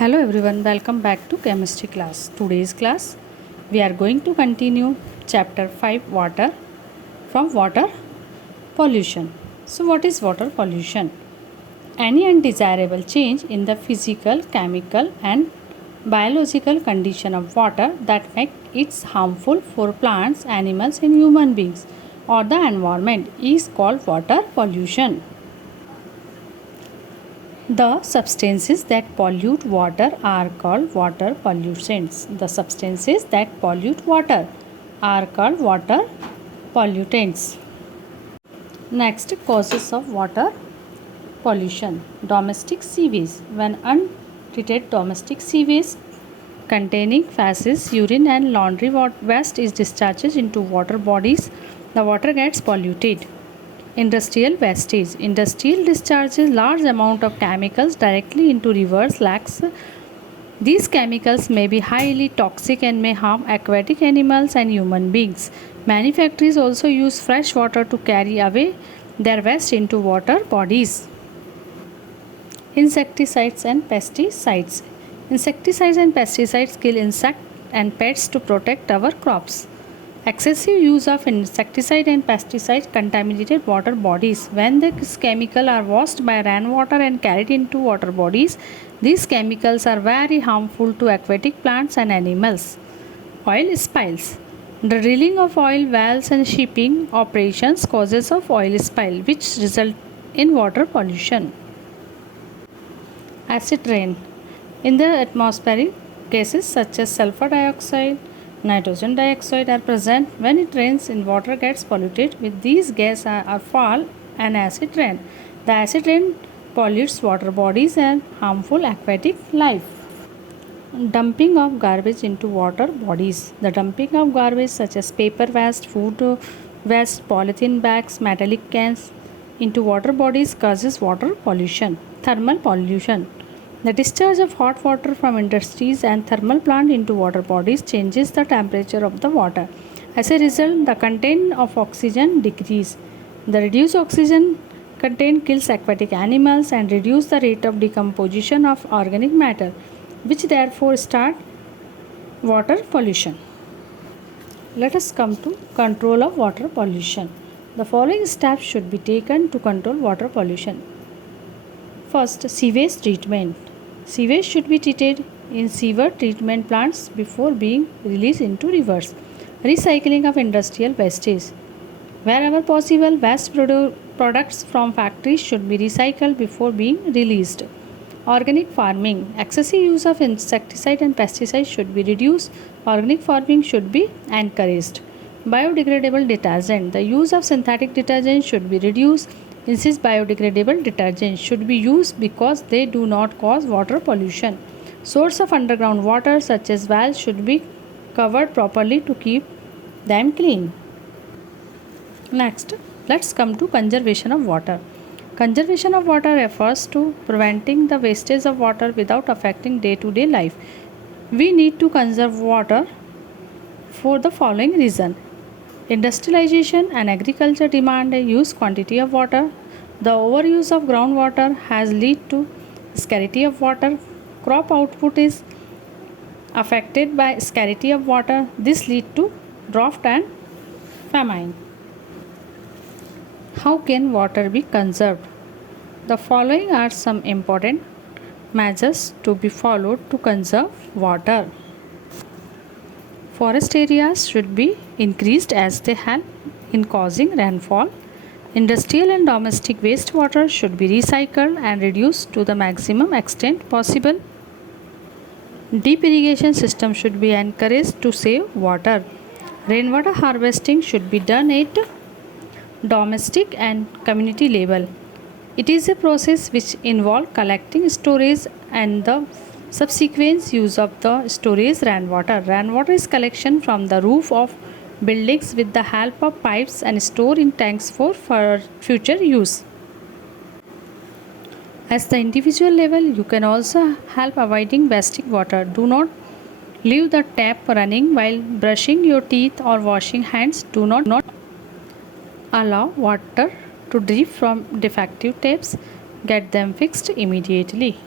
Hello everyone, welcome back to chemistry class. Today's class we are going to continue chapter 5 water from water pollution. So what is water pollution? Any undesirable change in the physical, chemical and biological condition of water that make it harmful for plants, animals and human beings or the environment is called water pollution. The substances that pollute water are called water pollutants. The substances that pollute water are called water pollutants. Next, causes of water pollution. Domestic sewage. When untreated domestic sewage containing feces, urine and laundry waste is discharged into water bodies, the water gets polluted. Industrial wastage. Industrial discharges large amount of chemicals directly into rivers, lakes. These chemicals may be highly toxic and may harm aquatic animals and human beings. Many factories also use fresh water to carry away their waste into water bodies. Insecticides and pesticides. Insecticides and pesticides kill insects and pests to protect our crops. Excessive use of insecticide and pesticide contaminated water bodies. When these chemicals are washed by rainwater and carried into water bodies, these chemicals are very harmful to aquatic plants and animals. Oil spills. The drilling of oil wells and shipping operations causes of oil spill, which result in water pollution. Acid rain. In the atmospheric gases such as sulfur dioxide, nitrogen dioxide are present. When it rains in, water gets polluted with these gases are fall and acid rain. The acid rain pollutes water bodies and harmful aquatic life. Dumping of garbage into water bodies. The dumping of garbage such as paper waste, food waste, polythene bags, metallic cans into water bodies causes water pollution. Thermal pollution. The discharge of hot water from industries and thermal plant into water bodies changes the temperature of the water. As a result, the content of oxygen decreases. The reduced oxygen content kills aquatic animals and reduces the rate of decomposition of organic matter, which therefore start water pollution. Let us come to control of water pollution. The following steps should be taken to control water pollution. First, sewage treatment. Sewage should be treated in sewer treatment plants before being released into rivers. Recycling of industrial wastage. Wherever possible, waste products from factories should be recycled before being released. Organic farming. Excessive use of insecticide and pesticides should be reduced. Organic farming should be encouraged. Biodegradable detergent. The use of synthetic detergent should be reduced. Instead, biodegradable detergents should be used because they do not cause water pollution. Source of underground water such as wells should be covered properly to keep them clean. Next, let's come to conservation of water. Conservation of water refers to preventing the wastage of water without affecting day-to-day life. We need to conserve water for the following reason. Industrialization and agriculture demand a huge quantity of water. The overuse of groundwater has led to scarcity of water. Crop output is affected by scarcity of water. This leads to drought and famine. How can water be conserved? The following are some important measures to be followed to conserve water. Forest areas should be increased as they help in causing rainfall. Industrial and domestic wastewater should be recycled and reduced to the maximum extent possible. Deep irrigation system should be encouraged to save water. Rainwater harvesting should be done at domestic and community level. It is a process which involves collecting, storage and the subsequent use of the storage rainwater. Rainwater is collection from the roof of buildings with the help of pipes and stored in tanks for future use. At the individual level, you can also help avoiding wasting water. Do not leave the tap running while brushing your teeth or washing hands. Do not allow water to drip from defective taps. Get them fixed immediately.